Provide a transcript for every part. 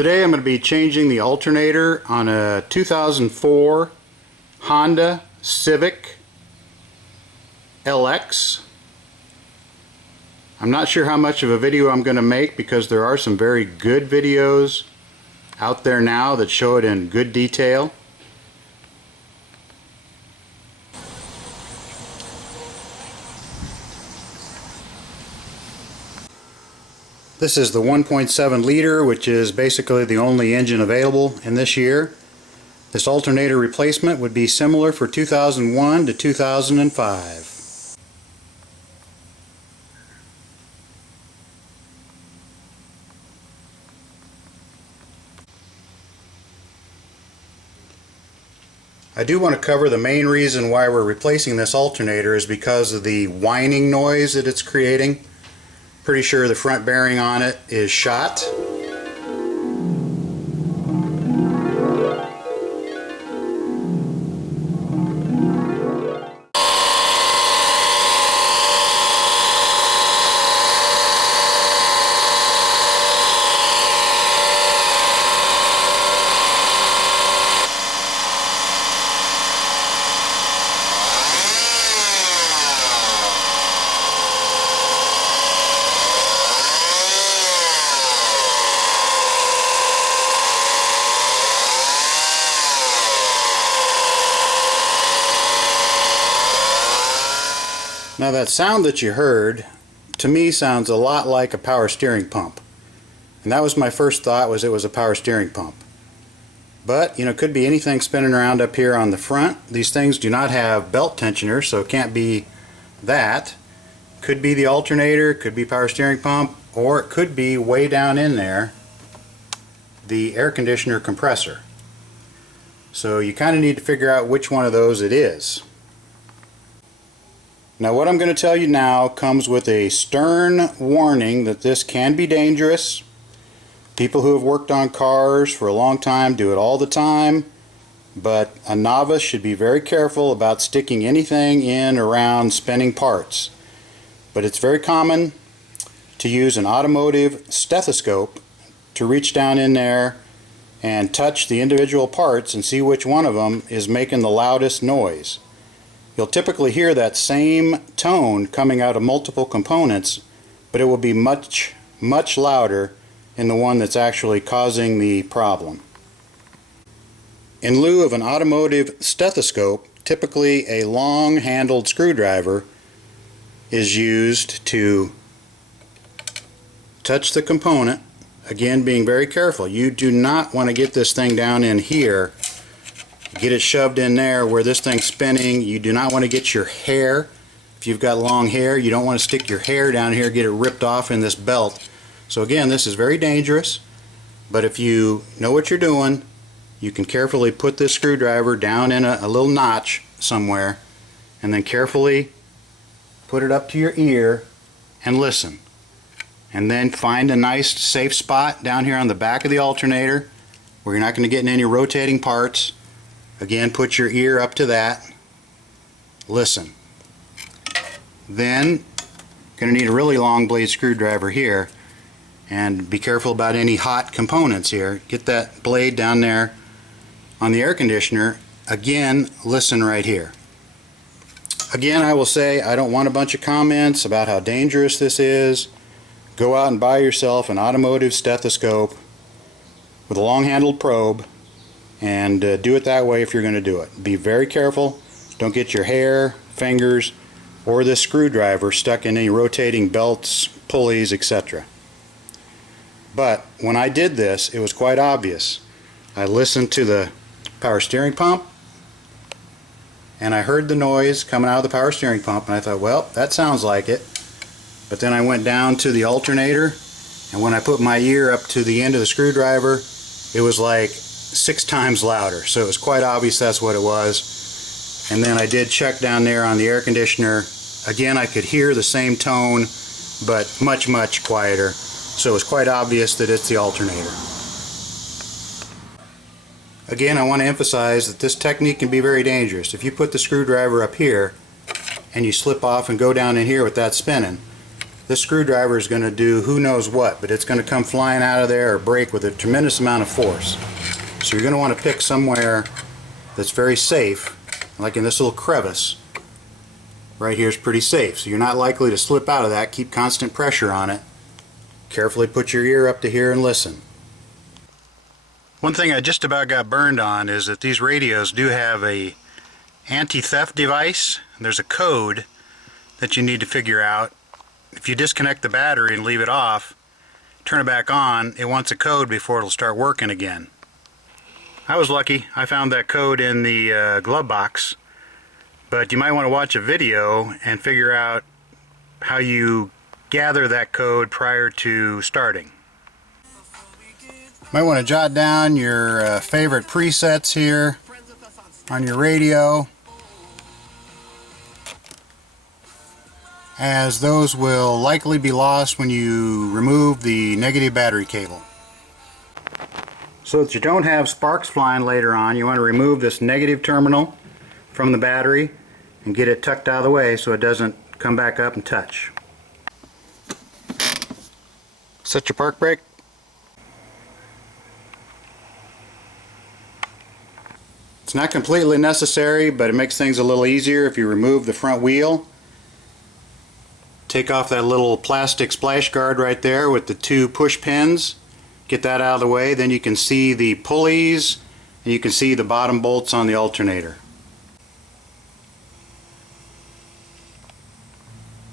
Today I'm going to be changing the alternator on a 2004 Honda Civic LX. I'm not sure how much of a video I'm going to make because there are some very good videos out there now that show it in good detail. This is the 1.7 liter, which is basically the only engine available in this year. This alternator replacement would be similar for 2001 to 2005. I do want to cover the main reason why we're replacing this alternator is because of the whining noise that it's creating. Pretty sure the front bearing on it is shot. Now that sound that you heard, to me sounds a lot like a power steering pump. And that was my first thought, was it was a power steering pump. But, you know, it could be anything spinning around up here on the front. These things do not have belt tensioners, so it can't be that. Could be the alternator, could be power steering pump, or it could be way down in there, the air conditioner compressor. So you kind of need to figure out which one of those it is. Now what I'm going to tell you now comes with a stern warning that this can be dangerous. People who have worked on cars for a long time do it all the time, but a novice should be very careful about sticking anything in around spinning parts. But it's very common to use an automotive stethoscope to reach down in there and touch the individual parts and see which one of them is making the loudest noise. You'll typically hear that same tone coming out of multiple components, but it will be much louder in the one that's actually causing the problem. In lieu of an automotive stethoscope, typically a long-handled screwdriver is used to touch the component. Again, being very careful. You do not want to get this thing down in here. Get it shoved in there where this thing's spinning. You do not want to get your hair. If you've got long hair, you don't want to stick your hair down here, get it ripped off in this belt. So again, this is very dangerous, but if you know what you're doing, you can carefully put this screwdriver down in a little notch somewhere and then carefully put it up to your ear and listen. And then find a nice safe spot down here on the back of the alternator where you're not going to get in any rotating parts. Again, put your ear up to that. Listen. Then, going to need a really long blade screwdriver here. And be careful about any hot components here. Get that blade down there on the air conditioner. Again, listen right here. Again, I will say I don't want a bunch of comments about how dangerous this is. Go out and buy yourself an automotive stethoscope with a long-handled probe. And do it that way if you're going to do it. Be very careful. Don't get your hair, fingers, or this screwdriver stuck in any rotating belts, pulleys, etc. But when I did this, it was quite obvious. I listened to the power steering pump, and I heard the noise coming out of the power steering pump, and I thought, well, that sounds like it. But then I went down to the alternator, and when I put my ear up to the end of the screwdriver, it was like 6 times louder, so it was quite obvious that's what it was. And then I did check down there on the air conditioner. Again, I could hear the same tone, but much quieter, so it was quite obvious that it's the alternator. Again, I want to emphasize that this technique can be very dangerous. If you put the screwdriver up here and you slip off and go down in here with that spinning, this screwdriver is going to do who knows what, but it's going to come flying out of there or break with a tremendous amount of force. So you're going to want to pick somewhere that's very safe, like in this little crevice. Right here is pretty safe, so you're not likely to slip out of that. Keep constant pressure on it. Carefully put your ear up to here and listen. One thing I just about got burned on is that these radios do have a anti-theft device. There's a code that you need to figure out. If you disconnect the battery and leave it off, turn it back on, it wants a code before it'll start working again. I was lucky. I found that code in the glove box, but you might want to watch a video and figure out how you gather that code prior to starting. Might want to jot down your favorite presets here on your radio, as those will likely be lost when you remove the negative battery cable. So that you don't have sparks flying later on, you want to remove this negative terminal from the battery and get it tucked out of the way so it doesn't come back up and touch. Set your park brake. It's not completely necessary, but it makes things a little easier if you remove the front wheel. Take off that little plastic splash guard right there with the two push pins. Get that out of the way, then you can see the pulleys and you can see the bottom bolts on the alternator.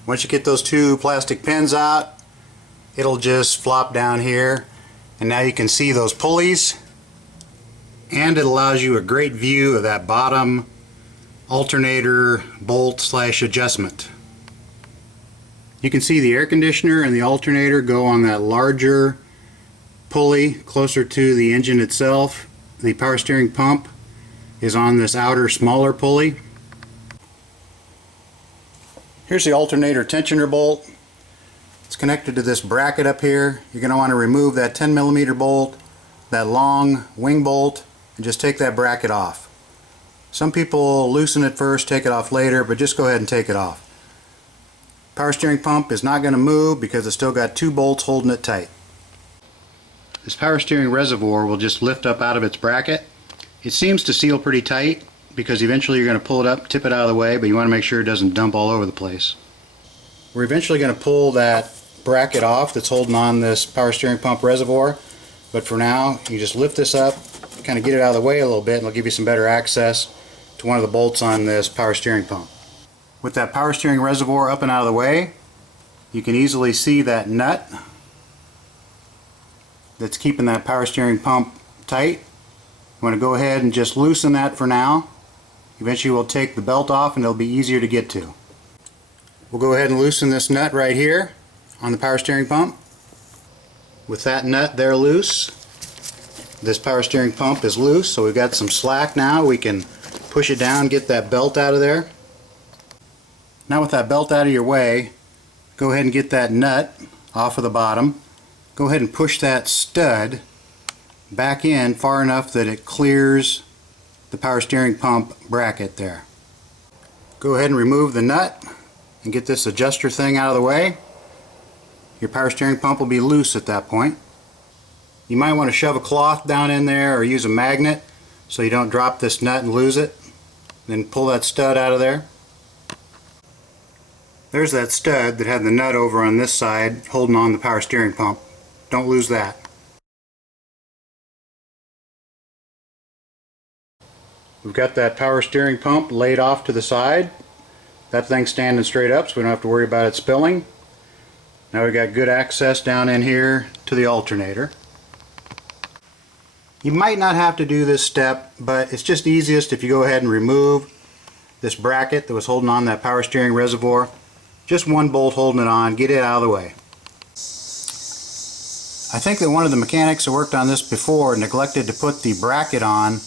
Once you get those two plastic pins out, it'll just flop down here, and now you can see those pulleys, and it allows you a great view of that bottom alternator bolt / adjustment. You can see the air conditioner and the alternator go on that larger pulley closer to the engine itself. The power steering pump is on this outer smaller pulley. Here's the alternator tensioner bolt. It's connected to this bracket up here. You're going to want to remove that 10mm bolt, that long wing bolt, and just take that bracket off. Some people loosen it first, take it off later, but just go ahead and take it off. Power steering pump is not going to move because it's still got two bolts holding it tight. This power steering reservoir will just lift up out of its bracket. It seems to seal pretty tight because eventually you're going to pull it up, tip it out of the way, but you want to make sure it doesn't dump all over the place. We're eventually going to pull that bracket off that's holding on this power steering pump reservoir, but for now you just lift this up, kind of get it out of the way a little bit, and it'll give you some better access to one of the bolts on this power steering pump. With that power steering reservoir up and out of the way, you can easily see that nut that's keeping that power steering pump tight. You want to go ahead and just loosen that for now. Eventually we'll take the belt off and it'll be easier to get to. We'll go ahead and loosen this nut right here on the power steering pump. With that nut there loose, this power steering pump is loose, so we've got some slack now. We can push it down, get that belt out of there. Now with that belt out of your way, go ahead and get that nut off of the bottom. Go ahead and push that stud back in far enough that it clears the power steering pump bracket there. Go ahead and remove the nut and get this adjuster thing out of the way. Your power steering pump will be loose at that point. You might want to shove a cloth down in there or use a magnet so you don't drop this nut and lose it. Then pull that stud out of there. There's that stud that had the nut over on this side holding on the power steering pump. Don't lose that. We've got that power steering pump laid off to the side. That thing's standing straight up so we don't have to worry about it spilling. Now we've got good access down in here to the alternator. You might not have to do this step, but it's just easiest if you go ahead and remove this bracket that was holding on that power steering reservoir. Just one bolt holding it on, get it out of the way. I think that one of the mechanics that worked on this before neglected to put the bracket on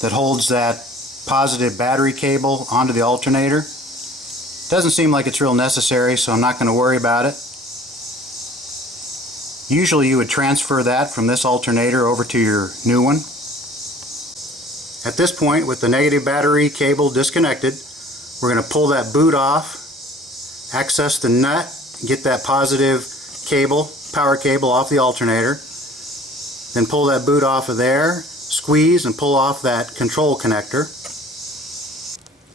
that holds that positive battery cable onto the alternator. Doesn't seem like it's real necessary, so I'm not going to worry about it. Usually you would transfer that from this alternator over to your new one. At this point, with the negative battery cable disconnected, we're going to pull that boot off, access the nut, get that positive cable, power cable off the alternator. Then pull that boot off of there, squeeze and pull off that control connector.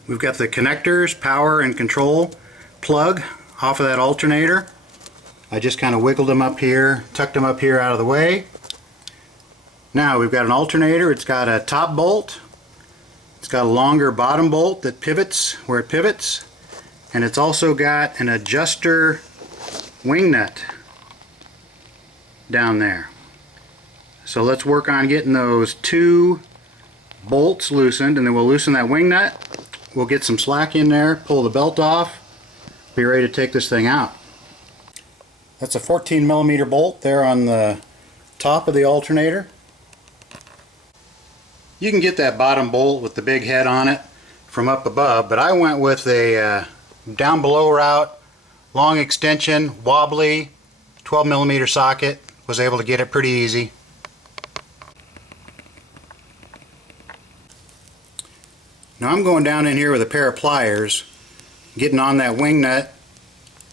We've got the connectors, power and control plug off of that alternator. I just kind of wiggled them up here, tucked them up here out of the way. Now we've got an alternator. It's got a top bolt. It's got a longer bottom bolt that pivots where it pivots. And it's also got an adjuster wing nut down there. So let's work on getting those two bolts loosened, and then we'll loosen that wing nut. We'll get some slack in there, pull the belt off, be ready to take this thing out. That's a 14mm bolt there on the top of the alternator. You can get that bottom bolt with the big head on it from up above, but I went with a down below route, long extension, wobbly, 12mm socket. Was able to get it pretty easy. Now I'm going down in here with a pair of pliers, getting on that wing nut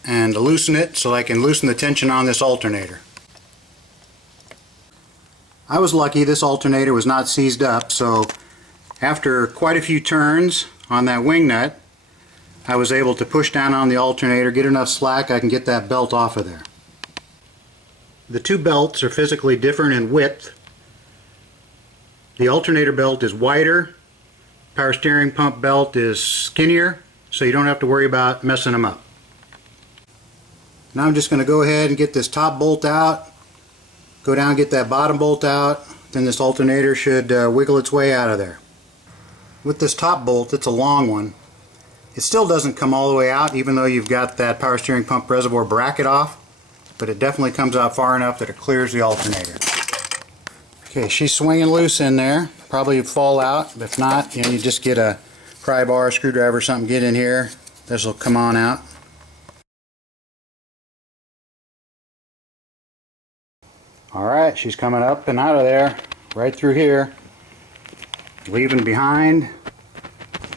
and to loosen it so I can loosen the tension on this alternator. I was lucky this alternator was not seized up, so after quite a few turns on that wing nut, I was able to push down on the alternator, get enough slack I can get that belt off of there. The two belts are physically different in width. The alternator belt is wider, power steering pump belt is skinnier, so you don't have to worry about messing them up. Now I'm just going to go ahead and get this top bolt out, go down and get that bottom bolt out, then this alternator should wiggle its way out of there. With this top bolt, it's a long one. It still doesn't come all the way out even though you've got that power steering pump reservoir bracket off, but it definitely comes out far enough that it clears the alternator. Okay, she's swinging loose in there. Probably fall out. If not, you just get a pry bar, screwdriver, or something, get in here. This will come on out. Alright, she's coming up and out of there, right through here. Leaving behind,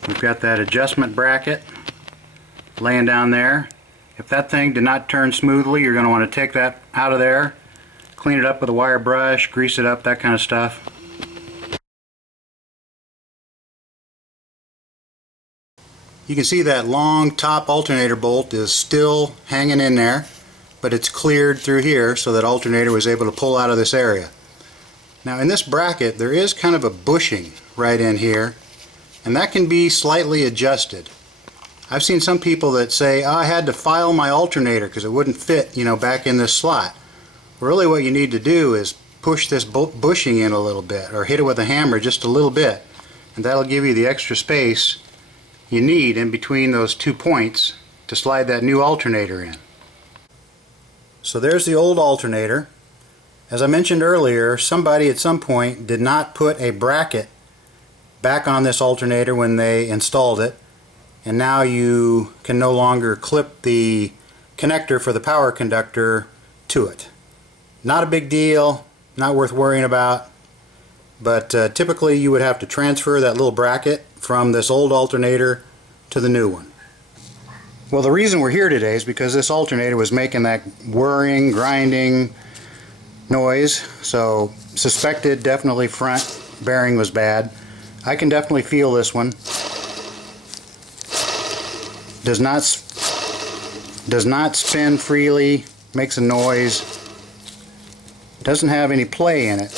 we've got that adjustment bracket laying down there. If that thing did not turn smoothly, you're going to want to take that out of there, clean it up with a wire brush, grease it up, that kind of stuff. You can see that long top alternator bolt is still hanging in there, but it's cleared through here so that alternator was able to pull out of this area. Now in this bracket there is kind of a bushing right in here, and that can be slightly adjusted. I've seen some people that say, oh, I had to file my alternator because it wouldn't fit, back in this slot. Really what you need to do is push this bushing in a little bit, or hit it with a hammer just a little bit, and that'll give you the extra space you need in between those 2 points to slide that new alternator in. So there's the old alternator. As I mentioned earlier, somebody at some point did not put a bracket back on this alternator when they installed it, and now you can no longer clip the connector for the power conductor to it. Not a big deal, not worth worrying about, but typically you would have to transfer that little bracket from this old alternator to the new one. Well, the reason we're here today is because this alternator was making that whirring, grinding noise, so suspected definitely front bearing was bad. I can definitely feel this one. Does not spin freely, makes a noise, doesn't have any play in it.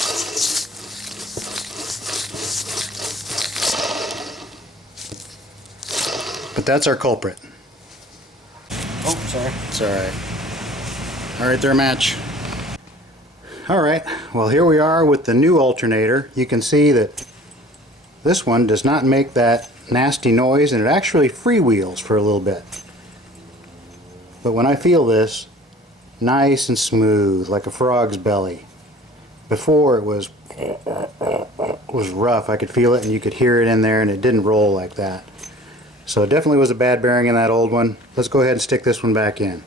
But that's our culprit. Oh, sorry. It's alright. Alright there, match. Alright, well here we are with the new alternator. You can see that this one does not make that nasty noise, and it actually freewheels for a little bit. But when I feel this, nice and smooth, like a frog's belly. Before it was rough. I could feel it and you could hear it in there, and it didn't roll like that. So it definitely was a bad bearing in that old one. Let's go ahead and stick this one back in.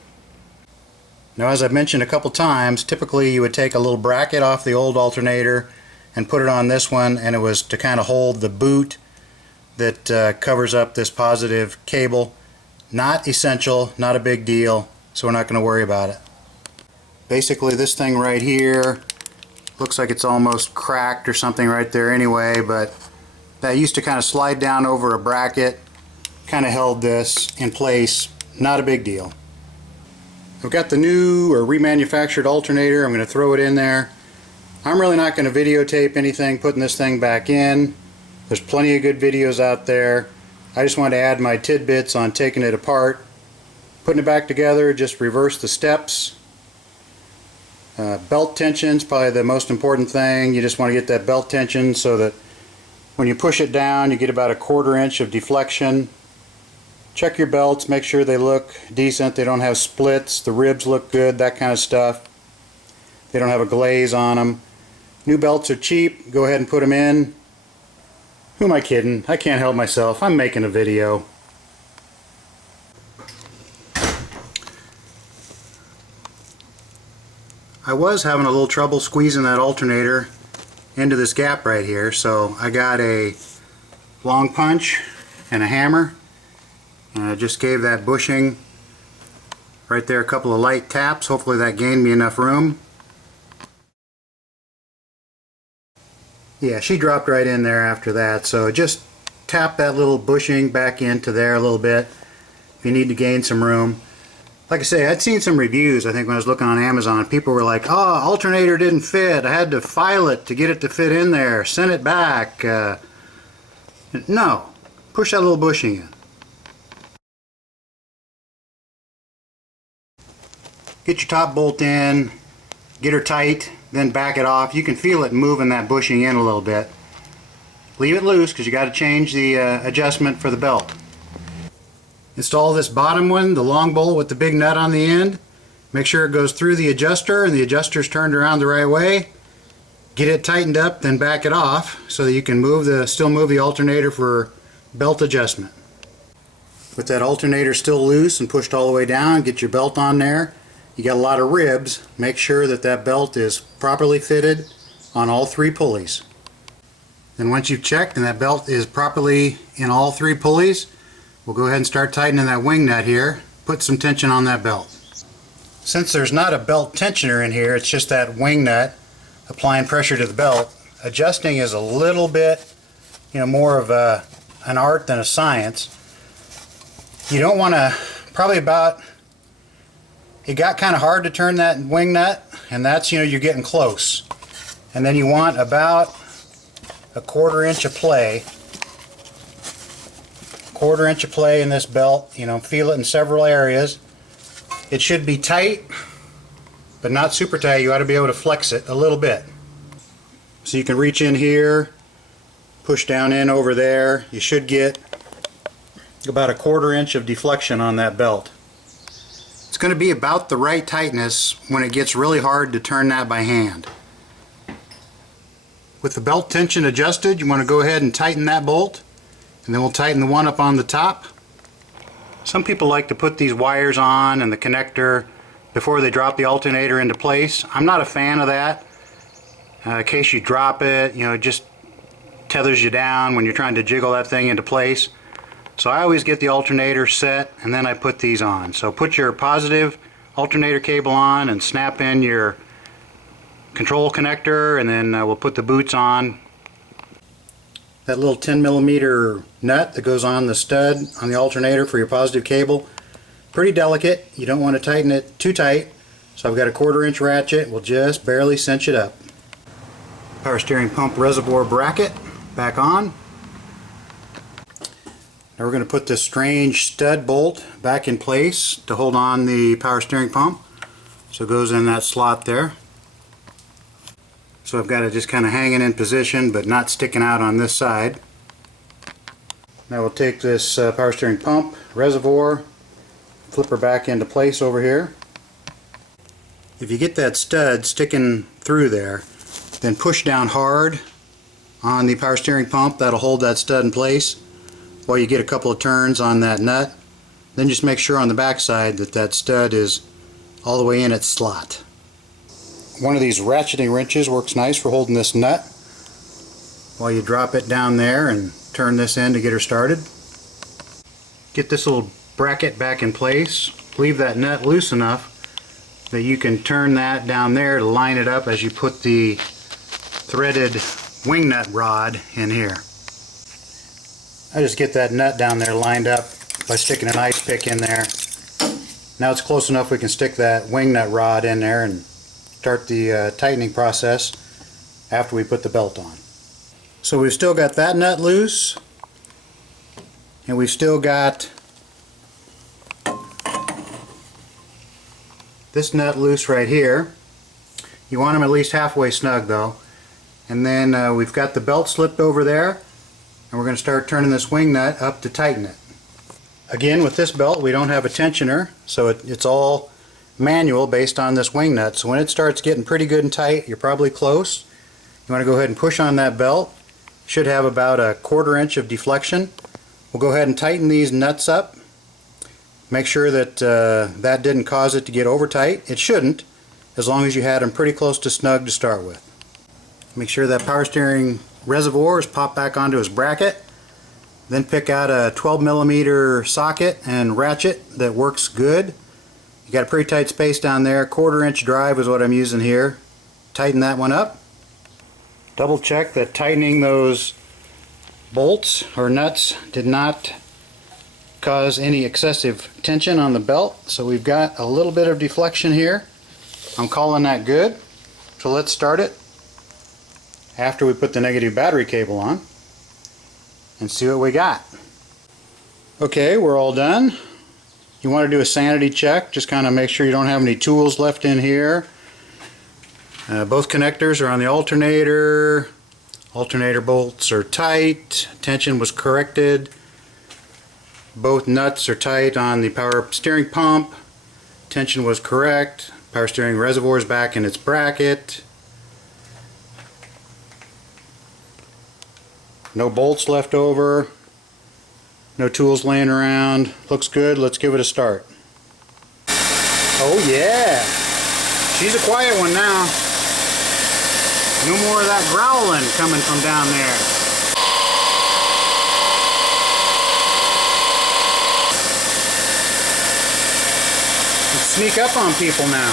Now, as I've mentioned a couple times, typically you would take a little bracket off the old alternator and put it on this one, and it was to kind of hold the boot that covers up this positive cable. Not essential, not a big deal. so we're not going to worry about it. Basically this thing right here looks like it's almost cracked or something right there anyway, but that used to kind of slide down over a bracket, kind of held this in place. Not a big deal. I've got the new or remanufactured alternator. I'm going to throw it in there. I'm really not going to videotape anything putting this thing back in. There's plenty of good videos out there. I just want to add my tidbits on taking it apart, putting it back together. Just reverse the steps. Belt tension's probably the most important thing. You just want to get that belt tension so that when you push it down you get about 1/4 inch of deflection. Check your belts, make sure they look decent, they don't have splits, the ribs look good, that kind of stuff. They don't have a glaze on them. New belts are cheap, go ahead and put them in. Who am I kidding? I can't help myself, I'm making a video. I was having a little trouble squeezing that alternator into this gap right here, so I got a long punch and a hammer, and I just gave that bushing right there a couple of light taps. Hopefully that gained me enough room. Yeah, she dropped right in there after that, so just tap that little bushing back into there a little bit if you need to gain some room. Like I say, I'd seen some reviews, I think when I was looking on Amazon, people were like, oh, alternator didn't fit, I had to file it to get it to fit in there, send it back. No, push that little bushing in. Get your top bolt in, get her tight, then back it off. You can feel it moving that bushing in a little bit. Leave it loose because you got to change the adjustment for the belt. Install this bottom one, the long bolt with the big nut on the end. Make sure it goes through the adjuster and the adjuster's turned around the right way. Get it tightened up, then back it off so that you can still move the alternator for belt adjustment. With that alternator still loose and pushed all the way down, get your belt on there. You got a lot of ribs. Make sure that that belt is properly fitted on all 3 pulleys. Then once you've checked and that belt is properly in all 3 pulleys, we'll go ahead and start tightening that wing nut here. Put some tension on that belt. Since there's not a belt tensioner in here, it's just that wing nut applying pressure to the belt. Adjusting is a little bit, more of an art than a science. You don't want to, it got kind of hard to turn that wing nut, and that's, you're getting close. And then you want about 1/4 inch of play. 1/4 inch of play in this belt. Feel it in several areas. It should be tight, but not super tight. You ought to be able to flex it a little bit. So you can reach in here, push down in over there. You should get about 1/4 inch of deflection on that belt. It's going to be about the right tightness when it gets really hard to turn that by hand. With the belt tension adjusted, you want to go ahead and tighten that bolt, and then we'll tighten the one up on the top. Some people like to put these wires on and the connector before they drop the alternator into place. I'm not a fan of that. In case you drop it, it just tethers you down when you're trying to jiggle that thing into place. So I always get the alternator set and then I put these on. So put your positive alternator cable on and snap in your control connector, and then we'll put the boots on. That little 10mm nut that goes on the stud on the alternator for your positive cable, pretty delicate. You don't want to tighten it too tight. So I've got a 1/4 inch ratchet. We'll just barely cinch it up. Power steering pump reservoir bracket back on. Now we're going to put this strange stud bolt back in place to hold on the power steering pump. So it goes in that slot there. So I've got it just kind of hanging in position but not sticking out on this side. Now we'll take this power steering pump reservoir, flip her back into place over here. If you get that stud sticking through there, then push down hard on the power steering pump. That'll hold that stud in place while you get a couple of turns on that nut. Then just make sure on the back side that that stud is all the way in its slot. One of these ratcheting wrenches works nice for holding this nut while you drop it down there and turn this in to get her started. Get this little bracket back in place. leave that nut loose enough that you can turn that down there to line it up as you put the threaded wing nut rod in here. I just get that nut down there lined up by sticking an ice pick in there. Now it's close enough we can stick that wing nut rod in there and start the tightening process after we put the belt on. So we've still got that nut loose, and we've still got this nut loose right here. You want them at least halfway snug though. And then we've got the belt slipped over there, and we're going to start turning this wing nut up to tighten it. Again, with this belt we don't have a tensioner, so it's all manual based on this wing nut. So when it starts getting pretty good and tight, you're probably close. You want to go ahead and push on that belt. Should have about a 1/4 inch of deflection. We'll go ahead and tighten these nuts up. Make sure that that didn't cause it to get over tight. It shouldn't, as long as you had them pretty close to snug to start with. Make sure that power steering reservoir is popped back onto his bracket. Then pick out a 12mm socket and ratchet that works good. You got a pretty tight space down there. 1/4 inch drive is what I'm using here. Tighten that one up. Double check that tightening those bolts or nuts did not cause any excessive tension on the belt. So we've got a little bit of deflection here. I'm calling that good. So let's start it after we put the negative battery cable on and see what we got. Okay, we're all done. You want to do a sanity check, just kind of make sure you don't have any tools left in here. Both connectors are on the alternator. Alternator bolts are tight. Tension was corrected. Both nuts are tight on the power steering pump. Tension was correct. Power steering reservoir is back in its bracket. No bolts left over. No tools laying around. Looks good. Let's give it a start. Oh yeah! She's a quiet one now. No more of that growling coming from down there. Let's sneak up on people now.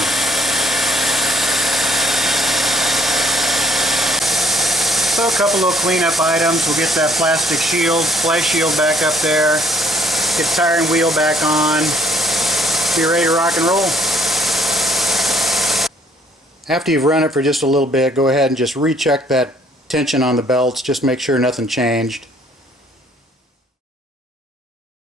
So a couple of cleanup items. We'll get that plastic shield, flash shield back up there. Get the tire and wheel back on. Be ready to rock and roll. After you've run it for just a little bit, go ahead and just recheck that tension on the belts. Just make sure nothing changed.